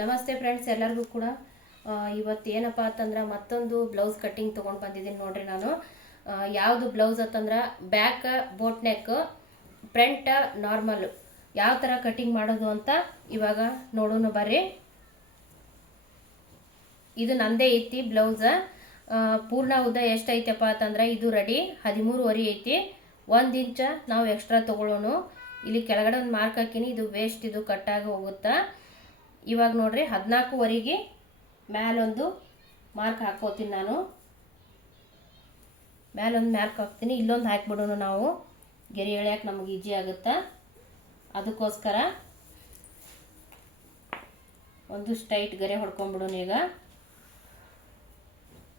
ನಮಸ್ತೆ ಫ್ರೆಂಡ್ಸ್, ಎಲ್ಲರಿಗೂ ಕೂಡ ಇವತ್ತು ಏನಪ್ಪ ಅಂತಂದ್ರೆ ಮತ್ತೊಂದು ಬ್ಲೌಸ್ ಕಟ್ಟಿಂಗ್ ತೊಗೊಂಡು ಬಂದಿದ್ದೀನಿ ನೋಡ್ರಿ. ನಾನು ಯಾವುದು ಬ್ಲೌಸ್ ಅಂತಂದ್ರೆ back boat neck, front normal ಯಾವ ಥರ ಕಟ್ಟಿಂಗ್ ಮಾಡೋದು ಅಂತ ಇವಾಗ ನೋಡೋಣ ಬರ್ರಿ. ಇದು ನಂದೇ ಐತಿ ಬ್ಲೌಸ್. ಪೂರ್ಣ ಉದ್ದ ಎಷ್ಟೈತಪ್ಪ ಅಂತಂದ್ರೆ ಇದು ರೆಡಿ 13 ಐತಿ. 1 ಇಂಚ ನಾವು ಎಕ್ಸ್ಟ್ರಾ ತೊಗೊಳ್ಳೋಣ. ಇಲ್ಲಿ ಕೆಳಗಡೆ ಒಂದು ಮಾರ್ಕ್ ಹಾಕಿನಿ, ಇದು ವೇಸ್ಟ್, ಇದು ಕಟ್ಟಾಗಿ ಹೋಗುತ್ತಾ. ಇವಾಗ ನೋಡ್ರಿ 14 ಮ್ಯಾಲೊಂದು ಮಾರ್ಕ್ ಹಾಕೋತೀನಿ. ನಾನು ಮ್ಯಾಲೊಂದು ಮಾರ್ಕ್ ಹಾಕ್ತೀನಿ, ಇಲ್ಲೊಂದು ಹಾಕಿಬಿಡೋಣ. ನಾವು ಗೆರೆ ಎಳ್ಯಾಕೆ ನಮಗೆ ಈಜಿ ಆಗುತ್ತಾ, ಅದಕ್ಕೋಸ್ಕರ ಒಂದು ಸ್ಟ್ರೈಟ್ ಗೆರೆ ಹೊಡ್ಕೊಂಡ್ಬಿಡೋಣ. ಈಗ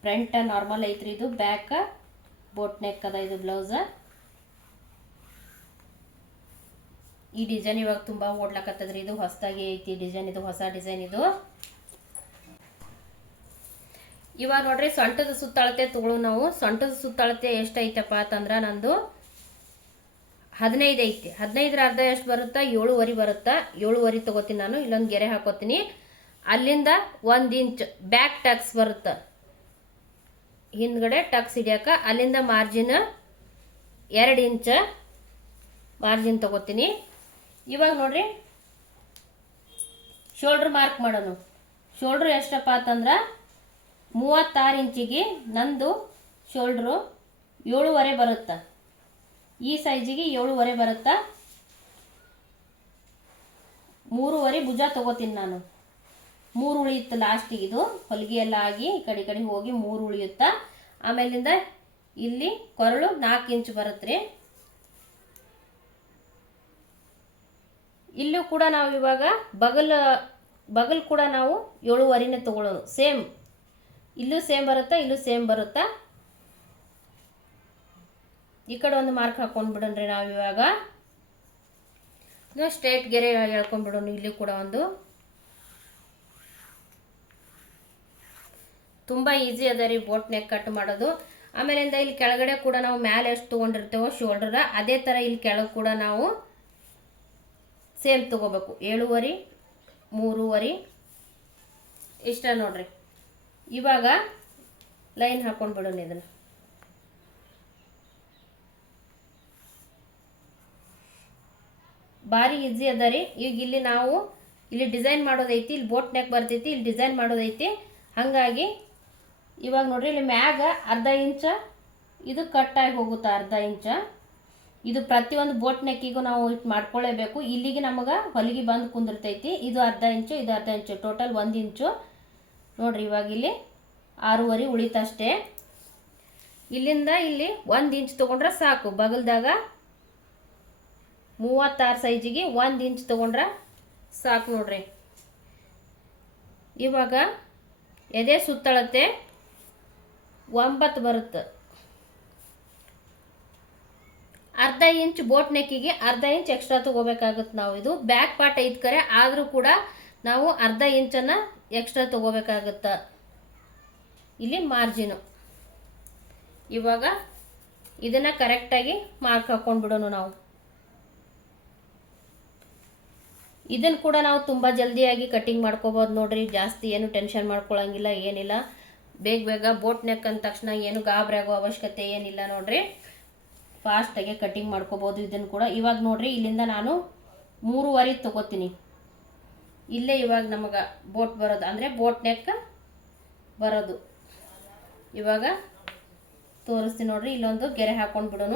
ಫ್ರಂಟ್ ನಾರ್ಮಲ್ ಐತ್ರಿ, ಇದು ಬ್ಯಾಕ್ ಬೋಟ್ ನೆಕ್ ಅದ ಇದು ಬ್ಲೌಸ್. ಈ ಡಿಸೈನ್ ಇವಾಗ ತುಂಬ ಓಡ್ಲಕತ್ತದ್ರಿ. ಇದು ಹೊಸದಾಗಿ ಐತಿ ಡಿಸೈನ್, ಇದು ಹೊಸ ಡಿಸೈನ್ ಇದು. ಇವಾಗ ನೋಡ್ರಿ ಸೊಂಟದ ಸುತ್ತಳತೆ ತಗೊಳ್ಳೋ ನಾವು. ಸೊಂಟದ ಸುತ್ತಳತೆ ಎಷ್ಟೈತಪ್ಪ ಅಂತಂದ್ರೆ ನಂದು 15 ಐತಿ. 15ರ ಅರ್ಧ ಎಷ್ಟು ಬರುತ್ತಾ? 7.5 ಬರುತ್ತಾ. 7.5 ತಗೋತೀನಿ ನಾನು. ಇಲ್ಲೊಂದು ಗೆರೆ ಹಾಕೋತೀನಿ. ಅಲ್ಲಿಂದ 1 ಇಂಚ್ ಬ್ಯಾಕ್ ಟಕ್ಸ್ ಬರುತ್ತೆ, ಹಿಂದ್ಗಡೆ ಟಕ್ಸ್ ಹಿಡಿಯಕ. ಅಲ್ಲಿಂದ ಮಾರ್ಜಿನ್ 2 ಇಂಚ್ ಮಾರ್ಜಿನ್ ತಗೋತೀನಿ. ಇವಾಗ ನೋಡ್ರಿ ಶೋಲ್ಡ್ರ್ ಮಾರ್ಕ್ ಮಾಡೋಣ. ಶೋಲ್ಡ್ರ್ ಎಷ್ಟಪ್ಪ ಅಂತಂದ್ರೆ 36 ಇಂಚಿಗೆ ನಂದು ಶೋಲ್ಡ್ರು 7.5 ಬರುತ್ತೆ. ಈ ಸೈಜಿಗೆ 7.5 ಬರುತ್ತಾ. 3.5 ಭುಜ ತಗೋತೀನಿ ನಾನು. 3 ಉಳಿಯುತ್ತೆ ಲಾಸ್ಟಿಗೆ. ಇದು ಹೊಲಿಗೆ ಎಲ್ಲ ಆಗಿ ಈ ಕಡೆ ಹೋಗಿ 3 ಉಳಿಯುತ್ತಾ. ಆಮೇಲಿಂದ ಇಲ್ಲಿ ಕೊರಳು 4 ಇಂಚ್ ಬರುತ್ತೆ. ಇಲ್ಲೂ ಕೂಡ ನಾವು ಇವಾಗ ಬಗಲ್ ಕೂಡ ನಾವು 7.5 ತಗೊಳ್ಳೋದು. ಸೇಮ್ ಇಲ್ಲೂ ಸೇಮ್ ಬರುತ್ತಾ, ಇಲ್ಲೂ ಸೇಮ್ ಬರುತ್ತಾ. ಈ ಕಡೆ ಒಂದು ಮಾರ್ಕ್ ಹಾಕೊಂಡು ಬಿಡೋಣ್ರಿ. ನಾವು ಇವಾಗ ಸ್ಟ್ರೇಟ್ ಗೆರೆ ಎಳ್ಕೊಂಡ್ಬಿಡೋಣ. ಇಲ್ಲಿ ಕೂಡ ಒಂದು ತುಂಬ ಈಸಿ ಅದ ರೀ ಬೋಟ್ ನೆಕ್ ಕಟ್ ಮಾಡೋದು. ಆಮೇಲಿಂದ ಇಲ್ಲಿ ಕೆಳಗಡೆ ಕೂಡ ನಾವು ಮ್ಯಾಲೆ ಎಷ್ಟು ತೊಗೊಂಡಿರ್ತೇವೋ ಶೋಲ್ಡರ್, ಅದೇ ಥರ ಇಲ್ಲಿ ಕೆಳಗೆ ಕೂಡ ನಾವು ಸೇಮ್ ತಗೋಬೇಕು. 7.5 3.5 ಇಷ್ಟ ನೋಡ್ರಿ. ಇವಾಗ ಲೈನ್ ಹಾಕೊಂಡು ಬಿಡೋಣ. ಇದನ್ನು ಭಾರಿ ಈಸಿ ಅದ ರೀ. ಈಗ ಇಲ್ಲಿ ನಾವು ಇಲ್ಲಿ ಡಿಸೈನ್ ಮಾಡೋದೈತಿ, ಇಲ್ಲಿ ಬೋಟ್ ನೆಕ್ ಬರ್ತೈತಿ, ಇಲ್ಲಿ ಡಿಸೈನ್ ಮಾಡೋದೈತಿ. ಹಾಗಾಗಿ ಇವಾಗ ನೋಡ್ರಿ ಇಲ್ಲಿ ಮ್ಯಾಗ 1/2 ಇಂಚ ಇದು ಕಟ್ಟಾಗಿ ಹೋಗುತ್ತೆ. 1/2 ಇಂಚ ಇದು ಪ್ರತಿಯೊಂದು ಬೋಟ್ ನೆಕ್ಕಿಗೂ ನಾವು ಇಟ್ಟು ಮಾಡ್ಕೊಳ್ಳೇಬೇಕು. ಇಲ್ಲಿಗೆ ನಮಗೆ ಹೊಲಿಗೆ ಬಂದು ಕುಂದಿರ್ತೈತಿ. ಇದು 1/2 ಇಂಚು, ಇದು 1/2 ಇಂಚು, ಟೋಟಲ್ 1 ಇಂಚು ನೋಡ್ರಿ. ಇವಾಗ ಇಲ್ಲಿ 6.5 ಉಳಿತಷ್ಟೇ. ಇಲ್ಲಿಂದ ಇಲ್ಲಿ 1 ಇಂಚ್ ತೊಗೊಂಡ್ರೆ ಸಾಕು. ಬಗಲ್ದಾಗ 36 ಸೈಜಿಗೆ 1 ಇಂಚ್ ತೊಗೊಂಡ್ರೆ ಸಾಕು ನೋಡ್ರಿ. ಇವಾಗ ಎದೆ ಸುತ್ತಳತೆ 9 ಬರುತ್ತೆ. 1/2 ಇಂಚ್ ಬೋಟ್ ನೆಕ್ಕಿಗೆ 1/2 ಇಂಚ್ ಎಕ್ಸ್ಟ್ರಾ ತಗೋಬೇಕಾಗುತ್ತೆ ನಾವು. ಇದು ಬ್ಯಾಕ್ ಪಾರ್ಟ್ ಐದು ಕರೆ ಆದರೂ ಕೂಡ ನಾವು 1/2 ಇಂಚನ್ನು ಎಕ್ಸ್ಟ್ರಾ ತಗೋಬೇಕಾಗುತ್ತೆ. ಇಲ್ಲಿ ಮಾರ್ಜಿನು. ಇವಾಗ ಇದನ್ನು ಕರೆಕ್ಟಾಗಿ ಮಾರ್ಕ್ ಹಾಕೊಂಡು ಬಿಡೋಣ ನಾವು. ಇದನ್ನು ಕೂಡ ನಾವು ತುಂಬ ಜಲ್ದಿಯಾಗಿ ಕಟ್ಟಿಂಗ್ ಮಾಡ್ಕೋಬೋದು ನೋಡ್ರಿ. ಜಾಸ್ತಿ ಏನು ಟೆನ್ಷನ್ ಮಾಡ್ಕೊಳ್ಳೋಂಗಿಲ್ಲ, ಏನಿಲ್ಲ. ಬೇಗ ಬೋಟ್ ನೆಕ್ ಅಂದ ತಕ್ಷಣ ಏನು ಗಾಬರಿ ಆಗೋ ಅವಶ್ಯಕತೆ ಏನಿಲ್ಲ ನೋಡ್ರಿ. ಫಾಸ್ಟಾಗಿ ಕಟ್ಟಿಂಗ್ ಮಾಡ್ಕೋಬೋದು ಇದನ್ನು ಕೂಡ. ಇವಾಗ ನೋಡ್ರಿ ಇಲ್ಲಿಂದ ನಾನು 3.5 ತಗೋತೀನಿ. ಇಲ್ಲೇ ಇವಾಗ ನಮಗೆ ಬೋಟ್ ಬರೋದು ಅಂದರೆ ಬೋಟ್ ನೆಕ್ ಬರೋದು. ಇವಾಗ ತೋರಿಸ್ತೀನಿ ನೋಡ್ರಿ. ಇಲ್ಲೊಂದು ಗೆರೆ ಹಾಕೊಂಡು ಬಿಡೋಣ.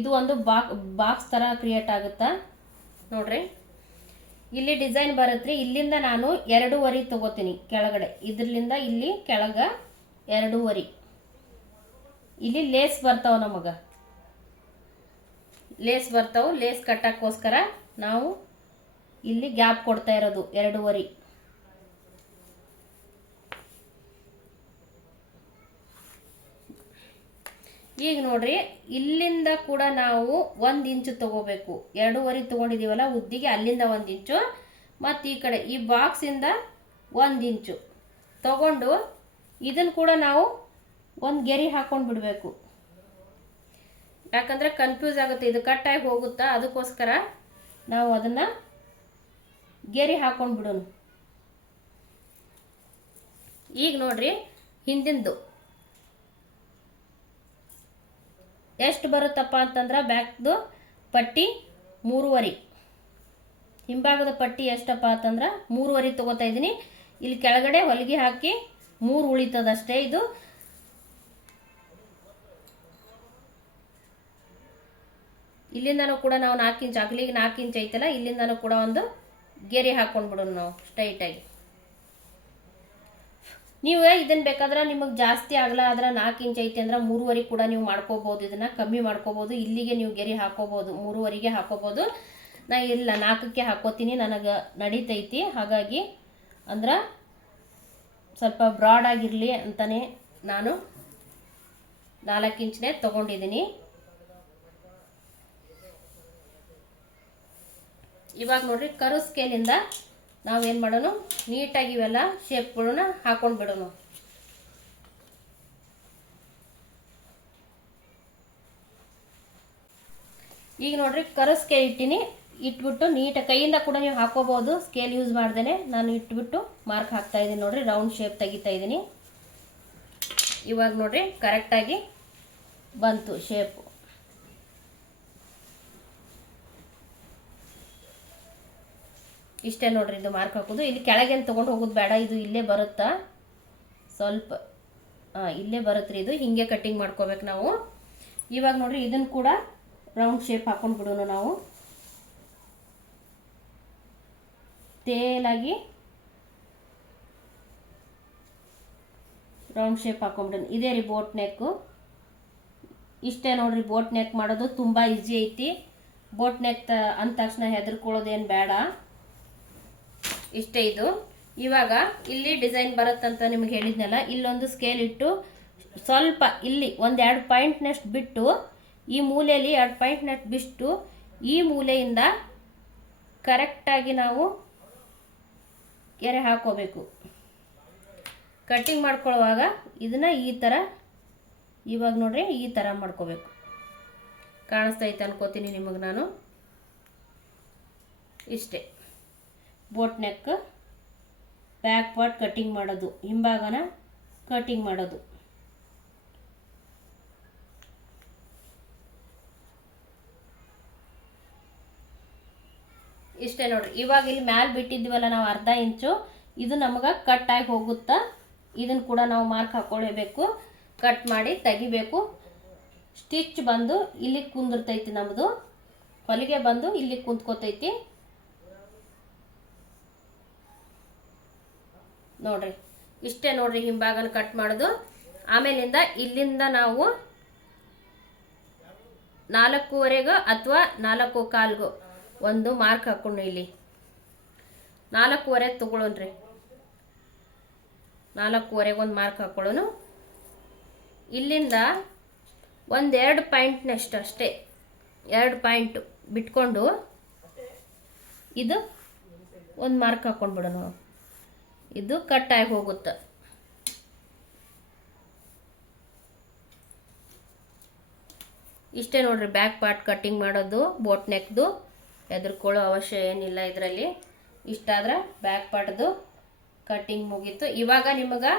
ಇದು ಒಂದು ಬಾಕ್ಸ್ ಥರ ಕ್ರಿಯೇಟ್ ಆಗುತ್ತಾ ನೋಡ್ರಿ. ಇಲ್ಲಿ ಡಿಸೈನ್ ಬರುತ್ತೆ. ಇಲ್ಲಿಂದ ನಾನು 2.5 ತಗೋತೀನಿ ಕೆಳಗಡೆ. ಇದ್ರಲಿಂದ ಇಲ್ಲಿ ಕೆಳಗೆ 2.5. ಇಲ್ಲಿ ಲೇಸ್ ಬರ್ತಾವೆ, ನಮಗೆ ಲೇಸ್ ಬರ್ತಾವೆ. ಲೇಸ್ ಕಟ್ಟಕ್ಕೋಸ್ಕರ ನಾವು ಇಲ್ಲಿ ಗ್ಯಾಪ್ ಕೊಡ್ತಾ ಇರೋದು 2.5. ಈಗ ನೋಡ್ರಿ ಇಲ್ಲಿಂದ ಕೂಡ ನಾವು 1 ಇಂಚು ತಗೋಬೇಕು. 2.5 ತೊಗೊಂಡಿದ್ದೀವಲ್ಲ ಉದ್ದಿಗೆ, ಅಲ್ಲಿಂದ 1 ಇಂಚು. ಮತ್ತು ಈ ಕಡೆ ಈ ಬಾಕ್ಸಿಂದ 1 ಇಂಚು ತಗೊಂಡು ಇದನ್ನು ಕೂಡ ನಾವು ಒಂದು ಗೆರೆ ಹಾಕೊಂಡು ಬಿಡಬೇಕು. ಯಾಕಂದರೆ ಕನ್ಫ್ಯೂಸ್ ಆಗುತ್ತೆ, ಇದು ಕಟ್ಟಾಗಿ ಹೋಗುತ್ತಾ. ಅದಕ್ಕೋಸ್ಕರ ನಾವು ಅದನ್ನು ಗೆರೆ ಹಾಕೊಂಡು ಬಿಡೋಣ. ಈಗ ನೋಡ್ರಿ ಹಿಂದಿಂದು ಎಷ್ಟು ಬರುತ್ತಪ್ಪ ಅಂತಂದ್ರೆ ಬ್ಯಾಕ್ದು ಪಟ್ಟಿ 3.5, ಹಿಂಭಾಗದ ಪಟ್ಟಿ ಎಷ್ಟಪ್ಪ ಅಂತಂದ್ರೆ 3.5 ತೊಗೋತಾ ಇದ್ದೀನಿ. ಇಲ್ಲಿ ಕೆಳಗಡೆ ಹೊಲಿಗೆ ಹಾಕಿ 3 ಉಳಿತದಷ್ಟೇ. ಇದು ಇಲ್ಲಿಂದನೂ ಕೂಡ ನಾವು 4 ಇಂಚ್ ಅಗಲಿಗೆ 4 ಇಂಚ್ ಐತಲ್ಲ, ಇಲ್ಲಿಂದನೂ ಕೂಡ ಒಂದು ಗೆರೆ ಹಾಕೊಂಡು ಬಿಡೋಣ ನಾವು ಸ್ಟ್ರೈಟಾಗಿ. ನೀವು ಇದನ್ನು ಬೇಕಾದ್ರೆ ನಿಮಗೆ ಜಾಸ್ತಿ ಆಗಲ್ಲ ಆದ್ರೆ 4 ಇಂಚ್ ಐತಿ ಅಂದ್ರೆ 3.5 ಕೂಡ ನೀವು ಮಾಡ್ಕೋಬೋದು. ಇದನ್ನು ಕಮ್ಮಿ ಮಾಡ್ಕೋಬೋದು. ಇಲ್ಲಿಗೆ ನೀವು ಗೆರೆ ಹಾಕೋಬೋದು, 3.5ಗೆ ಹಾಕೋಬೋದು. ನಾ ಇಲ್ಲ 4ಕ್ಕೆ ಹಾಕೋತೀನಿ, ನನಗೆ ನಡೀತೈತಿ. ಹಾಗಾಗಿ ಅಂದ್ರೆ ಸ್ವಲ್ಪ ಬ್ರಾಡ್ ಆಗಿರಲಿ ಅಂತಲೇ ನಾನು 4 ಇಂಚ್ನೇ ತೊಗೊಂಡಿದ್ದೀನಿ. ಇವಾಗ ನೋಡ್ರಿ ಕರು ಸ್ಕೇಲಿಂದ ನಾವೇನು ಮಾಡೋಣ, ನೀಟಾಗಿ ಇವೆಲ್ಲ ಶೇಪ್ಗಳನ್ನ ಹಾಕೊಂಡು ಬಿಡೋಣ. ಈಗ ನೋಡ್ರಿ ಕರು ಸ್ಕೇಲ್ ಇಟ್ಬಿಟ್ಟು ನೀಟಾಗಿ ಕೈಯಿಂದ ಕೂಡ ನೀವು ಹಾಕೋಬಹುದು. ಸ್ಕೇಲ್ ಯೂಸ್ ಮಾಡ್ದೇನೆ ನಾನು ಇಟ್ಬಿಟ್ಟು ಮಾರ್ಕ್ ಹಾಕ್ತಾ ಇದ್ದೀನಿ. ನೋಡ್ರಿ ರೌಂಡ್ ಶೇಪ್ ತೆಗಿತಾ ಇದ್ದೀನಿ. ಇವಾಗ ನೋಡ್ರಿ ಕರೆಕ್ಟಾಗಿ ಬಂತು ಶೇಪು. ಇಷ್ಟೇ ನೋಡ್ರಿ ಇದು ಮಾರ್ಕ್ ಹಾಕೋದು. ಇಲ್ಲಿ ಕೆಳಗೇನು ತೊಗೊಂಡು ಹೋಗೋದು ಬೇಡ, ಇದು ಇಲ್ಲೇ ಬರುತ್ತಾ ಸ್ವಲ್ಪ, ಇಲ್ಲೇ ಬರುತ್ತೆ ಇದು. ಹಿಂಗೆ ಕಟ್ಟಿಂಗ್ ಮಾಡ್ಕೋಬೇಕು ನಾವು. ಇವಾಗ ನೋಡ್ರಿ ಇದನ್ನು ಕೂಡ ರೌಂಡ್ ಶೇಪ್ ಹಾಕೊಂಡು ಬಿಡೋಣ ನಾವು. ತೇಲಾಗಿ ರೌಂಡ್ ಶೇಪ್ ಹಾಕೊಂಡ್ಬಿಡೋಣ. ಇದೇ ರೀ ಬೋಟ್ ನೆಕ್ಕು. ಇಷ್ಟೇ ನೋಡ್ರಿ ಬೋಟ್ ನೆಕ್ ಮಾಡೋದು ತುಂಬ ಈಸಿ ಐತಿ. ಬೋಟ್ ನೆಕ್ ಅಂದ ತಕ್ಷಣ ಹೆದರ್ಕೊಳ್ಳೋದೇನು ಬೇಡ, ಇಷ್ಟೇ ಇದು. ಇವಾಗ ಇಲ್ಲಿ ಡಿಸೈನ್ ಬರುತ್ತಂತ ನಿಮ್ಗೆ ಹೇಳಿದ್ನಲ್ಲ, ಇಲ್ಲೊಂದು ಸ್ಕೇಲ್ ಇಟ್ಟು ಸ್ವಲ್ಪ ಇಲ್ಲಿ 1-2 ಪಾಯಿಂಟ್ನಷ್ಟು ಬಿಟ್ಟು, ಈ ಮೂಲೆಯಲ್ಲಿ 2 ಪಾಯಿಂಟ್ನಷ್ಟು ಬಿಟ್ಟು ಈ ಮೂಲೆಯಿಂದ ಕರೆಕ್ಟಾಗಿ ನಾವು ಗೆರೆ ಹಾಕೋಬೇಕು. ಕಟ್ಟಿಂಗ್ ಮಾಡ್ಕೊಳ್ಳುವಾಗ ಇದನ್ನು ಈ ಥರ, ಇವಾಗ ನೋಡ್ರಿ ಈ ಥರ ಮಾಡ್ಕೋಬೇಕು. ಕಾಣಿಸ್ತೈತೆ ಅನ್ಕೋತೀನಿ ನಿಮಗೆ ನಾನು. ಇಷ್ಟೇ boat neck back part cutting ಮಾಡೋದು, ಹಿಂಭಾಗನ ಕಟ್ಟಿಂಗ್ ಮಾಡೋದು. ಇಷ್ಟೇ ನೋಡ್ರಿ. ಇವಾಗ ಇಲ್ಲಿ ಮ್ಯಾಲೆ ಬಿಟ್ಟಿದ್ವಲ್ಲ ನಾವು 1/2 ಇಂಚು, ಇದು ನಮಗೆ ಕಟ್ ಆಗಿ ಹೋಗುತ್ತಾ. ಇದನ್ನು ಕೂಡ ನಾವು ಮಾರ್ಕ್ ಹಾಕೊಳ್ಳೇಬೇಕು. ಕಟ್ ಮಾಡಿ ತೆಗಿಬೇಕು. ಸ್ಟಿಚ್ ಬಂದು ಇಲ್ಲಿ ಕುಂದಿರ್ತೈತಿ, ನಮ್ಮದು ಹೊಲಿಗೆ ಬಂದು ಇಲ್ಲಿ ಕುಂತ್ಕೋತೈತಿ ನೋಡ್ರಿ. ಇಷ್ಟೇ ನೋಡ್ರಿ ಹಿಂಭಾಗನ ಕಟ್ ಮಾಡೋದು. ಆಮೇಲಿಂದ ಇಲ್ಲಿಂದ ನಾವು 4.25 ಅಥವಾ 4.25 ಒಂದು ಮಾರ್ಕ್ ಹಾಕೊಂಡು ಇಲ್ಲಿ 4.25 ತಗೊಳ್ಳೋಣ್ರಿ. 4.25 ಒಂದು ಮಾರ್ಕ್ ಹಾಕೊಳ್ಳೋಣ. ಇಲ್ಲಿಂದ 1-2 ಪಾಯಿಂಟ್ನಷ್ಟು ಅಷ್ಟೇ, 2 ಪಾಯಿಂಟ್ ಬಿಟ್ಕೊಂಡು ಇದು ಒಂದು ಮಾರ್ಕ್ ಹಾಕೊಂಡ್ಬಿಡೋಣ. ಇದು ಕಟ್ ಆಗಿ ಹೋಗುತ್ತೆ. ಇಷ್ಟೇ ನೋಡ್ರಿ ಬ್ಯಾಕ್ ಪಾರ್ಟ್ ಕಟ್ಟಿಂಗ್ ಮಾಡೋದು ಬೋಟ್ ನೆಕ್ದು. ಹೆದರ್ಕೊಳ್ಳೋ ಅವಶ್ಯ ಏನಿಲ್ಲ ಇದರಲ್ಲಿ. ಇಷ್ಟಾದ್ರೆ ಬ್ಯಾಕ್ ಪಾರ್ಟ್ದು ಕಟ್ಟಿಂಗ್ ಮುಗೀತು. ಇವಾಗ ನಿಮಗೆ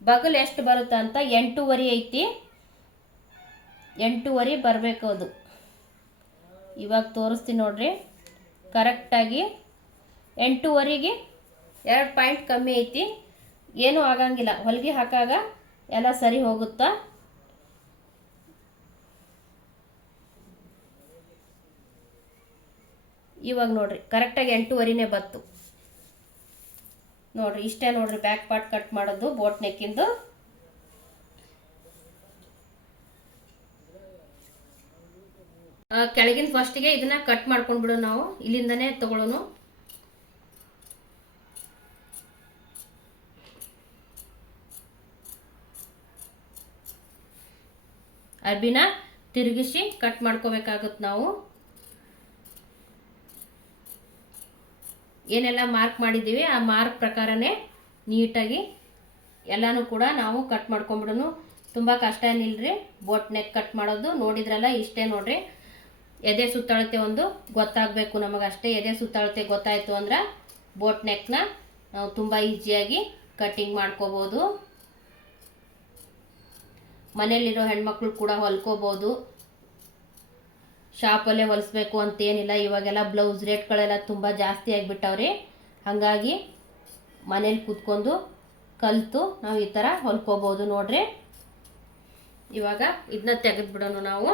ಬಗಲ್ ಎಷ್ಟು ಬರುತ್ತೆ ಅಂತ 8.5 ಐತಿ, 8.5 ಬರಬೇಕು ಅದು. ಇವಾಗ ತೋರಿಸ್ತೀನಿ ನೋಡ್ರಿ. ಕರೆಕ್ಟಾಗಿ 8.5ಗೆ 2 ಪಾಯಿಂಟ್ ಕಮ್ಮಿ ಐತಿ. ಏನೂ ಆಗಂಗಿಲ್ಲ, ಹೊಲಿಗೆ ಹಾಕಾಗ ಎಲ್ಲ ಸರಿ ಹೋಗುತ್ತಾ. ಇವಾಗ ನೋಡ್ರಿ ಕರೆಕ್ಟಾಗಿ 8.5ನೇ ಬತ್ತು ನೋಡ್ರಿ. ಇಷ್ಟೇ ನೋಡ್ರಿ ಬ್ಯಾಕ್ ಪಾರ್ಟ್ ಕಟ್ ಮಾಡೋದು ಬೋಟ್ ನೆಕ್ಕಿಂದು. ಕೆಳಗಿನ ಫಸ್ಟಿಗೆ ಇದನ್ನ ಕಟ್ ಮಾಡ್ಕೊಂಡ್ಬಿಡೋಣ ನಾವು. ಇಲ್ಲಿಂದನೇ ತಗೊಳ್ಳೋಣ. ಅರ್ಬಿನ ತಿರುಗಿಸಿ ಕಟ್ ಮಾಡ್ಕೋಬೇಕಾಗುತ್ತೆ ನಾವು. ಏನೆಲ್ಲ ಮಾರ್ಕ್ ಮಾಡಿದ್ದೀವಿ ಆ ಮಾರ್ಕ್ ಪ್ರಕಾರನೇ ನೀಟಾಗಿ ಎಲ್ಲನೂ ಕೂಡ ನಾವು ಕಟ್ ಮಾಡ್ಕೊಂಬಿಡೋಣ. ತುಂಬ ಕಷ್ಟ ಏನಿಲ್ಲರಿ ಬೋಟ್ ನೆಕ್ ಕಟ್ ಮಾಡೋದು. ನೋಡಿದ್ರಲ್ಲ ಇಷ್ಟೇ ನೋಡ್ರಿ. ಎದೆ ಸುತ್ತಳತೆ ಒಂದು ಗೊತ್ತಾಗಬೇಕು ನಮಗಷ್ಟೇ. ಎದೆ ಸುತ್ತಳತೆ ಗೊತ್ತಾಯಿತು ಅಂದ್ರೆ ಬೋಟ್ ನೆಕ್ನ ನಾವು ತುಂಬ ಈಸಿಯಾಗಿ ಕಟ್ಟಿಂಗ್ ಮಾಡ್ಕೋಬೋದು. ಮನೆಯಲ್ಲಿರೋ ಹೆಣ್ಮಕ್ಳು ಕೂಡ ಹೊಲ್ಕೋಬೋದು. ಶಾಪಲ್ಲೇ ಹೊಲಿಸ್ಬೇಕು ಅಂತೇನಿಲ್ಲ. ಇವಾಗೆಲ್ಲ ಬ್ಲೌಸ್ ರೇಟ್ಗಳೆಲ್ಲ ತುಂಬ ಜಾಸ್ತಿ ಆಗಿಬಿಟ್ಟವ್ರಿ. ಹಾಗಾಗಿ ಮನೇಲಿ ಕೂತ್ಕೊಂಡು ಕಲಿತು ನಾವು ಈ ಥರ ಹೊಲ್ಕೋಬೋದು ನೋಡ್ರಿ. ಇವಾಗ ಇದನ್ನ ತೆಗೆದುಬಿಡೋಣ. ನಾವು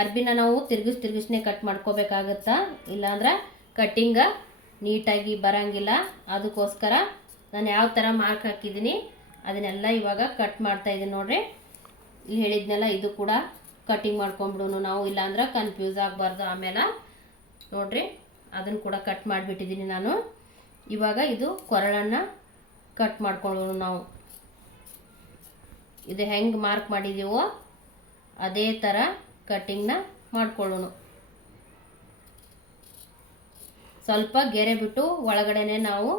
ಅರ್ಬಿನ ನಾವು ತಿರ್ಗಿಸ್ನೇ ಕಟ್ ಮಾಡ್ಕೋಬೇಕಾಗತ್ತಾ, ಇಲ್ಲಾಂದ್ರೆ ಕಟ್ಟಿಂಗ ನೀಟಾಗಿ ಬರಂಗಿಲ್ಲ. ಅದಕ್ಕೋಸ್ಕರ ನಾನು ಯಾವ ಥರ ಮಾರ್ಕ್ ಹಾಕಿದ್ದೀನಿ ಅದನ್ನೆಲ್ಲ ಇವಾಗ ಕಟ್ ಮಾಡ್ತಾ ಇದ್ದೀನಿ ನೋಡ್ರಿ. ಇಲ್ಲಿ ಹೇಳಿದ್ನೆಲ್ಲ ಇದು ಕೂಡ ಕಟ್ಟಿಂಗ್ ಮಾಡ್ಕೊಂಬಿಡೋನು ನಾವು, ಇಲ್ಲಾಂದ್ರೆ ಕನ್ಫ್ಯೂಸ್ ಆಗಬಾರ್ದು ಆಮೇಲೆ ನೋಡ್ರಿ. ಅದನ್ನು ಕೂಡ ಕಟ್ ಮಾಡಿಬಿಟ್ಟಿದ್ದೀನಿ ನಾನು. ಇವಾಗ ಇದು ಕೊರಳನ್ನು ಕಟ್ ಮಾಡ್ಕೊಳ್ಳೋಣ ನಾವು. ಇದು ಹೆಂಗೆ ಮಾರ್ಕ್ ಮಾಡಿದ್ದೀವೋ ಅದೇ ಥರ ಕಟ್ಟಿಂಗ್ನ ಮಾಡ್ಕೊಳ್ಳೋಣ. ಸ್ವಲ್ಪ ಗೆರೆ ಬಿಟ್ಟು ಒಳಗಡೆನೆ ನಾವು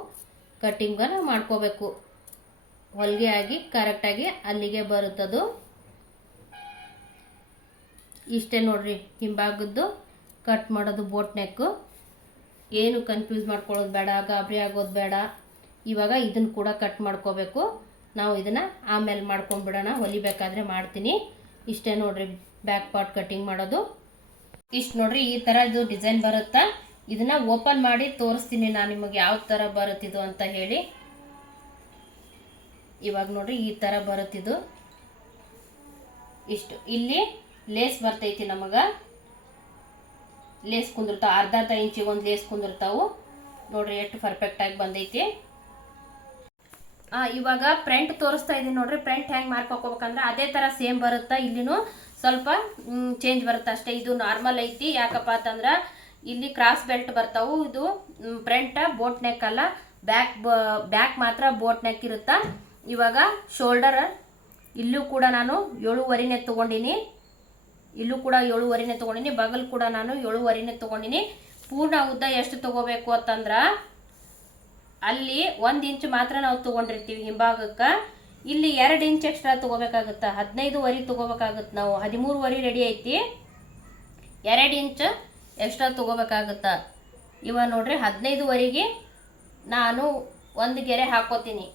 ಕಟ್ಟಿಂಗನ್ನು ಮಾಡ್ಕೋಬೇಕು. ಹೊಲಿಗೆ ಆಗಿ ಕರೆಕ್ಟಾಗಿ ಅಲ್ಲಿಗೆ ಬರುತ್ತದು. ಇಷ್ಟೇ ನೋಡ್ರಿ ಹಿಂಭಾಗದ್ದು ಕಟ್ ಮಾಡೋದು ಬೋಟ್ ನೆಕ್ಕು. ಏನು ಕನ್ಫ್ಯೂಸ್ ಮಾಡ್ಕೊಳ್ಳೋದು ಬೇಡ, ಗಾಬರಿ ಆಗೋದು ಬೇಡ. ಇವಾಗ ಇದನ್ನು ಕೂಡ ಕಟ್ ಮಾಡ್ಕೋಬೇಕು ನಾವು. ಇದನ್ನು ಆಮೇಲೆ ಮಾಡ್ಕೊಂಡ್ಬಿಡೋಣ, ಹೊಲಿಬೇಕಾದ್ರೆ ಮಾಡ್ತೀನಿ. ಇಷ್ಟೇ ನೋಡ್ರಿ ಬ್ಯಾಕ್ ಪಾರ್ಟ್ ಕಟ್ಟಿಂಗ್ ಮಾಡೋದು. ಇಷ್ಟು ನೋಡ್ರಿ ಈ ಥರ ಇದು ಡಿಸೈನ್ ಬರುತ್ತಾ. ಇದನ್ನು ಓಪನ್ ಮಾಡಿ ತೋರಿಸ್ತೀನಿ ನಾನು ನಿಮಗೆ ಯಾವ ಥರ ಬರುತ್ತಿದ್ದು ಅಂತ ಹೇಳಿ. ಇವಾಗ ನೋಡ್ರಿ ಈ ಥರ ಬರುತ್ತಿದ್ದು. ಇಷ್ಟು ಇಲ್ಲಿ ಲೇಸ್ ಬರ್ತೈತಿ ನಮಗೆ. ಲೇಸ್ ಕುಂದಿರ್ತಾವೆ, ಅರ್ಧ ಇಂಚಿಗೆ ಒಂದು ಲೇಸ್ ಕುಂದಿರ್ತಾವೆ ನೋಡ್ರಿ. ಎಷ್ಟು ಪರ್ಫೆಕ್ಟಾಗಿ ಬಂದೈತಿ. ಇವಾಗ ಫ್ರಂಟ್ ತೋರಿಸ್ತಾ ಇದ್ದೀನಿ ನೋಡ್ರಿ. ಫ್ರಂಟ್ ಹೆಂಗೆ ಮಾರ್ಕ್ ಹಾಕೋಬೇಕಂದ್ರೆ ಅದೇ ಥರ ಸೇಮ್ ಬರುತ್ತಾ. ಇಲ್ಲಿನೂ ಸ್ವಲ್ಪ ಚೇಂಜ್ ಬರುತ್ತೆ ಅಷ್ಟೇ. ಇದು ನಾರ್ಮಲ್ ಐತಿ. ಯಾಕಪ್ಪ ಅಂತಂದ್ರೆ ಇಲ್ಲಿ ಕ್ರಾಸ್ ಬೆಲ್ಟ್ ಬರ್ತಾವು. ಇದು ಫ್ರಂಟ್ ಬೋಟ್ ನೆಕ್ ಅಲ್ಲ, ಬ್ಯಾಕ್ ಮಾತ್ರ ಬೋಟ್ ನೆಕ್ ಇರುತ್ತಾ. ಇವಾಗ ಶೋಲ್ಡರ್ ಇಲ್ಲೂ ಕೂಡ ನಾನು 7.5ನೇ ತೊಗೊಂಡಿನಿ. ಇಲ್ಲೂ ಕೂಡ 7.5ನೇ ತೊಗೊಂಡಿನಿ. ಬಗಲ್ ಕೂಡ ನಾನು 7.5ನೇ ತೊಗೊಂಡಿನಿ. ಪೂರ್ಣ ಉದ್ದ ಎಷ್ಟು ತೊಗೋಬೇಕು ಅಂತಂದ್ರೆ ಅಲ್ಲಿ 1 ಇಂಚ್ ಮಾತ್ರ ನಾವು ತೊಗೊಂಡಿರ್ತೀವಿ ಹಿಂಭಾಗಕ್ಕೆ. ಇಲ್ಲಿ 2 ಇಂಚ್ ಎಕ್ಸ್ಟ್ರಾ ತೊಗೋಬೇಕಾಗುತ್ತೆ. 15.5 ತೊಗೋಬೇಕಾಗುತ್ತೆ ನಾವು. 13.5 ರೆಡಿ ಐತಿ. 2 ಇಂಚ್ ಎಕ್ಸ್ಟ್ರಾ ತೊಗೋಬೇಕಾಗುತ್ತೆ. ಇವಾಗ ನೋಡ್ರಿ 15.5ಗೆ ನಾನು ಒಂದು ಗೆರೆ ಹಾಕೋತೀನಿ.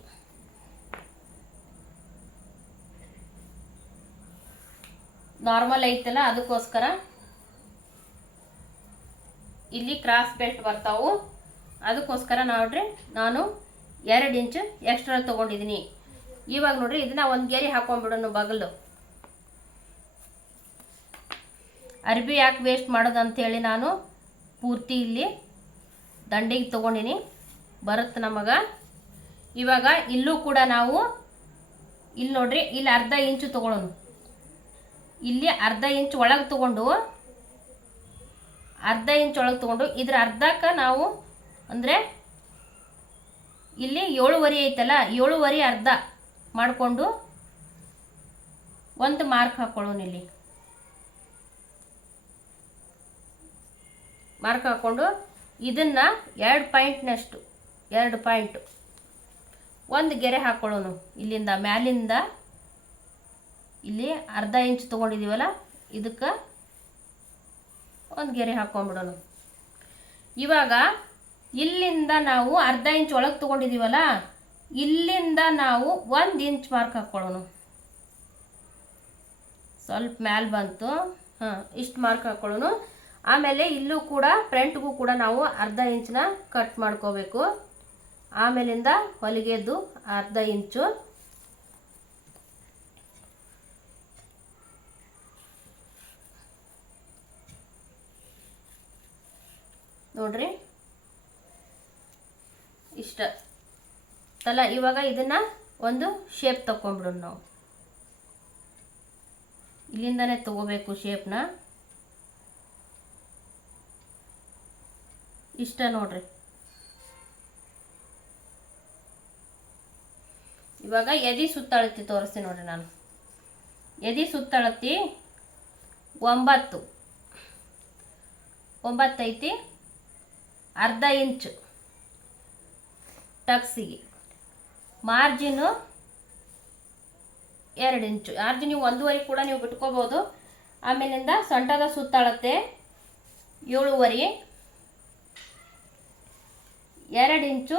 ನಾರ್ಮಲ್ ಐತಲ್ಲ ಅದಕ್ಕೋಸ್ಕರ. ಇಲ್ಲಿ ಕ್ರಾಸ್ ಬೆಲ್ಟ್ ಬರ್ತಾವು, ಅದಕ್ಕೋಸ್ಕರ ನೋಡ್ರಿ ನಾನು 2 ಇಂಚ್ ಎಕ್ಸ್ಟ್ರಾ ತೊಗೊಂಡಿದ್ದೀನಿ. ಇವಾಗ ನೋಡ್ರಿ ಇದನ್ನ ಒಂದು ಗೆರೆ ಹಾಕೊಂಡ್ಬಿಡೋಣ ಬಗಲು. ಅರ್ಬಿ ಯಾಕೆ ವೇಸ್ಟ್ ಮಾಡೋದು ಅಂಥೇಳಿ ನಾನು ಪೂರ್ತಿ ಇಲ್ಲಿ ದಂಡಿಗೆ ತೊಗೊಂಡಿನಿ. ಬರುತ್ತೆ ನಮಗೆ. ಇವಾಗ ಇಲ್ಲೂ ಕೂಡ ನಾವು ಇಲ್ಲಿ ನೋಡ್ರಿ ಇಲ್ಲಿ ಅರ್ಧ ಇಂಚು ತೊಗೊಳ್ಳೋಣ. ಇಲ್ಲಿ ಅರ್ಧ ಇಂಚ್ ಒಳಗೆ ತೊಗೊಂಡು ಇದ್ರ ಅರ್ಧಕ್ಕೆ ನಾವು ಅಂದರೆ ಇಲ್ಲಿ 7.5 ಐತಲ್ಲ, 7.5 ಅರ್ಧ ಮಾಡಿಕೊಂಡು ಒಂದು ಮಾರ್ಕ್ ಹಾಕೊಳ್ಳೋಣ. ಇಲ್ಲಿ ಮಾರ್ಕ್ ಹಾಕ್ಕೊಂಡು ಇದನ್ನು 2 ಪಾಯಿಂಟ್ನಷ್ಟು 2 ಪಾಯಿಂಟ್ ಒಂದು ಗೆರೆ ಹಾಕ್ಕೊಳ್ಳೋಣ. ಇಲ್ಲಿಂದ ಮ್ಯಾಲಿಂದ ಇಲ್ಲಿ ಅರ್ಧ ಇಂಚ್ ತೊಗೊಂಡಿದ್ದೀವಲ್ಲ ಇದಕ್ಕೆ ಒಂದು ಗೆರೆ ಹಾಕ್ಕೊಂಡ್ಬಿಡೋಣ. ಇವಾಗ ಇಲ್ಲಿಂದ ನಾವು ಅರ್ಧ ಇಂಚ್ ಒಳಗೆ ತೊಗೊಂಡಿದ್ದೀವಲ್ಲ, ಇಲ್ಲಿಂದ ನಾವು 1 ಇಂಚ್ ಮಾರ್ಕ್ ಹಾಕ್ಕೊಳ್ಳೋಣ. ಸ್ವಲ್ಪ ಮ್ಯಾಲೆ ಬಂತು. ಇಷ್ಟು ಮಾರ್ಕ್ ಹಾಕ್ಕೊಳ್ಳೋಣ. ಆಮೇಲೆ ಇಲ್ಲೂ ಕೂಡ ಫ್ರಂಟ್ಗೂ ಕೂಡ ನಾವು ಅರ್ಧ ಇಂಚನ್ನ ಕಟ್ ಮಾಡ್ಕೋಬೇಕು. ಆಮೇಲಿಂದ ಹೊಲಿಗೆದ್ದು ಅರ್ಧ ಇಂಚು ನೋಡ್ರಿ ಇಷ್ಟ ತಲ. ಇವಾಗ ಇದನ್ನ ಒಂದು ಶೇಪ್ ತಗೊಂಡ್ಬಿಡೋಣ ನಾವು. ಇಲ್ಲಿಂದಾನೆ ತಗೋಬೇಕು ಶೇಪ್ನ. ಇಷ್ಟ ನೋಡ್ರಿ. ಇವಾಗ ಎದಿ ಸುತ್ತಳತಿ ತೋರಿಸ್ತೀನಿ ನೋಡ್ರಿ. ನಾನು ಎದಿ ಸುತ್ತಳತಿ 9 ಐತಿ. ಅರ್ಧ ಇಂಚ್ ಟಕ್ಸಿಗೆ. ಮಾರ್ಜಿನು 2 ಇಂಚು. ಮಾರ್ಜಿನ್ ನೀವು 1.5 ಕೂಡ ನೀವು ಬಿಟ್ಕೋಬೋದು. ಆಮೇಲಿಂದ ಸೊಂಟದ ಸುತ್ತಳತೆ 7.5. 2 ಇಂಚು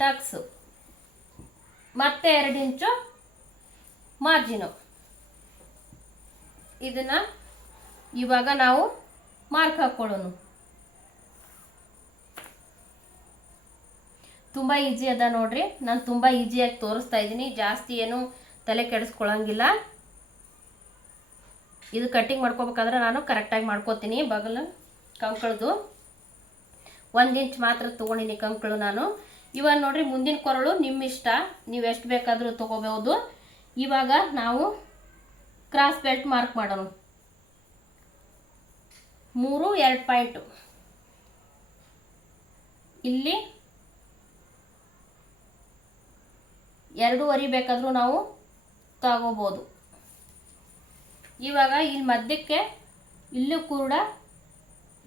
ಟಕ್ಸು ಮತ್ತೆ 2 ಇಂಚು ಮಾರ್ಜಿನು. ಇದನ್ನು ಇವಾಗ ನಾವು ಮಾರ್ಕ್ ಹಾಕ್ಕೊಳ್ಳೋಣ. ತುಂಬ ಈಜಿ ಅದ ನೋಡ್ರಿ. ನಾನು ತುಂಬ ಈಜಿಯಾಗಿ ತೋರಿಸ್ತಾ ಇದ್ದೀನಿ, ಜಾಸ್ತಿ ಏನು ತಲೆ ಕೆಡಿಸ್ಕೊಳ್ಳಂಗಿಲ್ಲ. ಇದು ಕಟ್ಟಿಂಗ್ ಮಾಡ್ಕೋಬೇಕಾದ್ರೆ ನಾನು ಕರೆಕ್ಟಾಗಿ ಮಾಡ್ಕೋತೀನಿ. ಬಗಲು ಕಂಕಳದು 1 ಇಂಚ್ ಮಾತ್ರ ತೊಗೊಂಡಿನಿ ಕಂಕಳು ನಾನು. ಇವಾಗ ನೋಡ್ರಿ ಮುಂದಿನ ಕೊರಳು ನಿಮ್ಮ ಇಷ್ಟ, ನೀವು ಎಷ್ಟು ಬೇಕಾದರೂ ತೊಗೋಬಹುದು. ಇವಾಗ ನಾವು ಕ್ರಾಸ್ ಬೆಲ್ಟ್ ಮಾರ್ಕ್ ಮಾಡೋಣ. 3 2 ಪಾಯಿಂಟು ಇಲ್ಲಿ 2.5 ಬೇಕಾದರೂ ನಾವು ತಗೋಬೋದು. ಇವಾಗ ಇಲ್ಲಿ ಮಧ್ಯಕ್ಕೆ ಇಲ್ಲೂ ಕೂಡ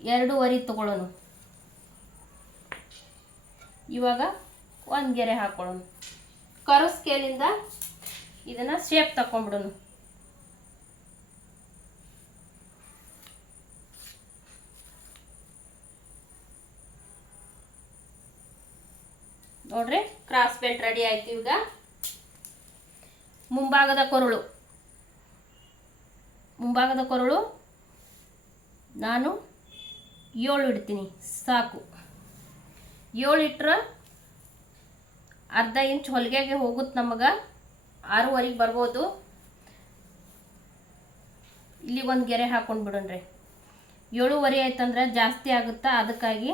2.5 ತಗೊಳ್ಳೋಣ. ಇವಾಗ 1 ಗೆರೆ ಹಾಕೊಳ್ಳೋಣ. ಕರ್ವ್ ಸ್ಕೇಲಿಂದ ಇದನ್ನು ಶೇಪ್ ತಗೊಂಡ್ಬಿಡೋಣ. ನೋಡ್ರಿ ಕ್ರಾಸ್ ಬೆಲ್ಟ್ ರೆಡಿ ಆಯ್ತು. ಈಗ ಮುಂಭಾಗದ ಕೊರಳು ನಾನು 7 ಇಡ್ತೀನಿ ಸಾಕು. 7 ಇಟ್ಟರೆ ಅರ್ಧ ಇಂಚ್ ಹೊಲಿಗೆಗೆ ಹೋಗುತ್ತೆ ನಮಗೆ. 6.5 ಬರ್ಬೋದು. ಇಲ್ಲಿ 1 ಗೆರೆ ಹಾಕೊಂಡು ಬಿಡೋಣ್ರಿ. 7.5 ಆಯ್ತಂದ್ರೆ ಜಾಸ್ತಿ ಆಗುತ್ತಾ, ಅದಕ್ಕಾಗಿ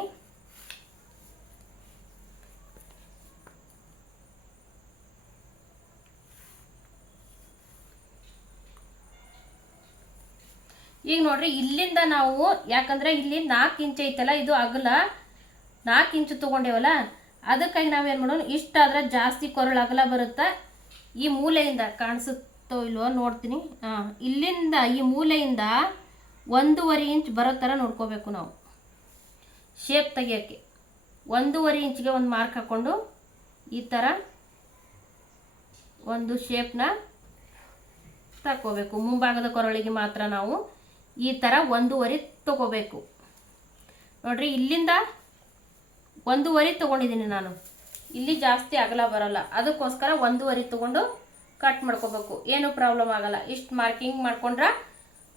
ಈಗ ನೋಡ್ರಿ ಇಲ್ಲಿಂದ ನಾವು, ಯಾಕಂದ್ರೆ ಇಲ್ಲಿ 4 ಇಂಚ್ ಐತಲ್ಲ, ಇದು ಅಗಲ 4 ಇಂಚು ತೊಗೊಂಡೇವಲ್ಲ, ಅದಕ್ಕಾಗಿ ನಾವೇನು ಮಾಡೋಣ, ಇಷ್ಟಾದ್ರೆ ಜಾಸ್ತಿ ಕೊರಳು ಅಗಲ ಬರುತ್ತೆ. ಈ ಮೂಲೆಯಿಂದ ಕಾಣಿಸುತ್ತೋ ಇಲ್ವೋ ನೋಡ್ತೀನಿ. ಇಲ್ಲಿಂದ ಈ ಮೂಲೆಯಿಂದ 1.5 ಇಂಚ್ ಬರೋ ಥರ ನೋಡ್ಕೋಬೇಕು ನಾವು ಶೇಪ್ ತೆಗಿಯೋಕ್ಕೆ. 1.5 ಇಂಚ್ಗೆ ಒಂದು ಮಾರ್ಕ್ ಹಾಕ್ಕೊಂಡು ಈ ಥರ ಒಂದು ಶೇಪ್ನ ತಗೋಬೇಕು. ಮುಂಭಾಗದ ಕೊರಳಿಗೆ ಮಾತ್ರ ನಾವು ಈ ಥರ 1.5 ತಗೋಬೇಕು. ನೋಡ್ರಿ ಇಲ್ಲಿಂದ 1.5 ತೊಗೊಂಡಿದ್ದೀನಿ ನಾನು. ಇಲ್ಲಿ ಜಾಸ್ತಿ ಅಗಲ ಬರೋಲ್ಲ, ಅದಕ್ಕೋಸ್ಕರ 1.5 ತೊಗೊಂಡು ಕಟ್ ಮಾಡ್ಕೋಬೇಕು. ಏನು ಪ್ರಾಬ್ಲಮ್ ಆಗಲ್ಲ. ಇಷ್ಟು ಮಾರ್ಕಿಂಗ್ ಮಾಡ್ಕೊಂಡ್ರೆ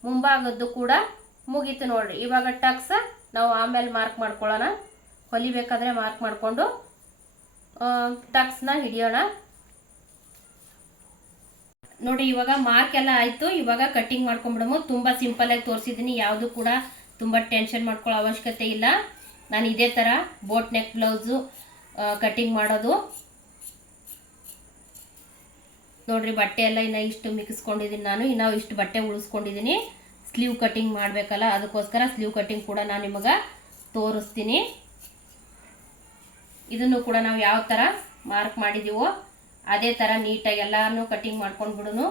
ಮುಂಭಾಗದ್ದು ಕೂಡ ಮುಗೀತು ನೋಡ್ರಿ. ಇವಾಗ ಟಕ್ಸ್ ನಾವು ಆಮೇಲೆ ಮಾರ್ಕ್ ಮಾಡ್ಕೊಳ್ಳೋಣ. ಹೊಲಿಬೇಕಾದ್ರೆ ಮಾರ್ಕ್ ಮಾಡಿಕೊಂಡು ಟಕ್ಸ್ನ ಹಿಡಿಯೋಣ. ನೋಡಿ ಇವಾಗ ಮಾರ್ಕ್ ಎಲ್ಲ ಆಯಿತು. ಇವಾಗ ಕಟ್ಟಿಂಗ್ ಮಾಡ್ಕೊಂಬಿಡಮು. ತುಂಬ ಸಿಂಪಲ್ಲಾಗಿ ತೋರಿಸಿದ್ದೀನಿ, ಯಾವುದು ಕೂಡ ತುಂಬ ಟೆನ್ಷನ್ ಮಾಡ್ಕೊಳ್ಳೋ ಅವಶ್ಯಕತೆ ಇಲ್ಲ. ನಾನು ಇದೇ ಥರ ಬೋಟ್ ನೆಕ್ ಬ್ಲೌಸು ಕಟ್ಟಿಂಗ್ ಮಾಡೋದು. ನೋಡ್ರಿ ಬಟ್ಟೆ ಎಲ್ಲ ಇನ್ನು ಇಷ್ಟು ಮಿಕ್ಸ್ಕೊಂಡಿದ್ದೀನಿ ನಾನು. ಇನ್ನು ಇಷ್ಟು ಬಟ್ಟೆ ಉಳಿಸ್ಕೊಂಡಿದ್ದೀನಿ. ಸ್ಲೀವ್ ಕಟ್ಟಿಂಗ್ ಮಾಡಬೇಕಲ್ಲ, ಅದಕ್ಕೋಸ್ಕರ ಸ್ಲೀವ್ ಕಟ್ಟಿಂಗ್ ಕೂಡ ನಾನು ನಿಮಗೆ ತೋರಿಸ್ತೀನಿ. ಇದನ್ನು ಕೂಡ ನಾವು ಯಾವ ಥರ ಮಾರ್ಕ್ ಮಾಡಿದ್ದೀವೋ ಅದೇ ಥರ ನೀಟಾಗಿ ಎಲ್ಲಾನು ಕಟ್ಟಿಂಗ್ ಮಾಡ್ಕೊಂಡು ಬಿಡೋನು.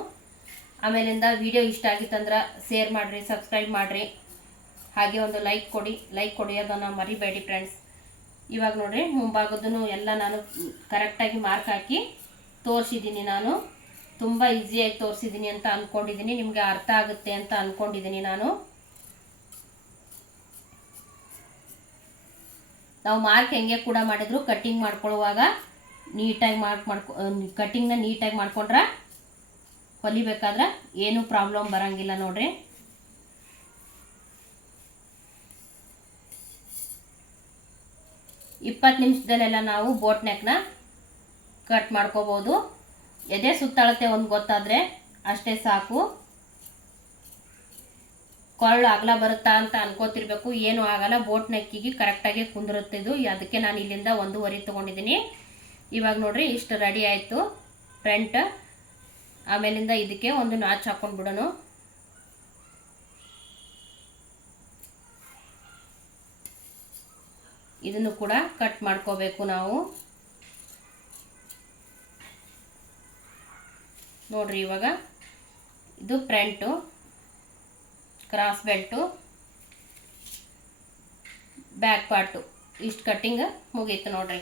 ಆಮೇಲಿಂದ ವಿಡಿಯೋ ಇಷ್ಟ ಆಗಿತ್ತಂದ್ರೆ ಶೇರ್ ಮಾಡಿರಿ, ಸಬ್ಸ್ಕ್ರೈಬ್ ಮಾಡಿರಿ, ಹಾಗೆ ಒಂದು ಲೈಕ್ ಕೊಡಿ ಅದನ್ನು ಮರಿಬೇಡಿ ಫ್ರೆಂಡ್ಸ್. ಇವಾಗ ನೋಡ್ರಿ ಮುಂಭಾಗದೂ ಎಲ್ಲ ನಾನು ಕರೆಕ್ಟಾಗಿ ಮಾರ್ಕ್ ಹಾಕಿ ತೋರಿಸಿದ್ದೀನಿ. ನಾನು ತುಂಬ ಈಸಿಯಾಗಿ ತೋರಿಸಿದ್ದೀನಿ ಅಂತ ಅಂದ್ಕೊಂಡಿದ್ದೀನಿ. ನಿಮಗೆ ಅರ್ಥ ಆಗುತ್ತೆ ಅಂತ ಅಂದ್ಕೊಂಡಿದ್ದೀನಿ ನಾನು. ನಾವು ಮಾರ್ಕ್ ಹೆಂಗೆ ಕೂಡ ಮಾಡಿದ್ರು ಕಟ್ಟಿಂಗ್ ಮಾಡ್ಕೊಳ್ಳುವಾಗ ನೀಟಾಗಿ ಕಟ್ಟಿಂಗ್ನ ನೀಟಾಗಿ ಮಾಡ್ಕೊಂಡ್ರೆ ಹೊಲಿಬೇಕಾದ್ರೆ ಏನೂ ಪ್ರಾಬ್ಲಮ್ ಬರಂಗಿಲ್ಲ ನೋಡ್ರಿ. ಇಪ್ಪತ್ತು ನಿಮಿಷದಲ್ಲೆಲ್ಲ ನಾವು ಬೋಟ್ ನೆಕ್ನ ಕಟ್ ಮಾಡ್ಕೋಬೋದು. ಎದೆ ಸುತ್ತಳತೆ ಒಂದು ಗೊತ್ತಾದರೆ ಅಷ್ಟೇ ಸಾಕು. ಕೊರಳು ಅಗಲ ಬರುತ್ತಾ ಅಂತ ಅನ್ಕೋತಿರ್ಬೇಕು, ಏನೂ ಆಗಲ್ಲ. ಬೋಟ್ ನೆಕ್ಕಿಗೆ ಕರೆಕ್ಟಾಗಿ ಕುಂದಿರುತ್ತೆ ಇದು. ಅದಕ್ಕೆ ನಾನು ಇಲ್ಲಿಂದ 1.5 ತೊಗೊಂಡಿದ್ದೀನಿ. ಇವಾಗ ನೋಡ್ರಿ ಇಷ್ಟು ರೆಡಿ ಆಯಿತು ಫ್ರಂಟ್. ಆಮೇಲಿಂದ ಇದಕ್ಕೆ ಒಂದು ನಾಚ್ ಹಾಕೊಂಡು ಬಿಡೋಣ. ಇದನ್ನು ಕೂಡ ಕಟ್ ಮಾಡ್ಕೋಬೇಕು ನಾವು. ನೋಡ್ರಿ ಇವಾಗ ಇದು front, cross belt, back part, ಇಷ್ಟು ಕಟ್ಟಿಂಗ್ ಮುಗೀತು ನೋಡ್ರಿ.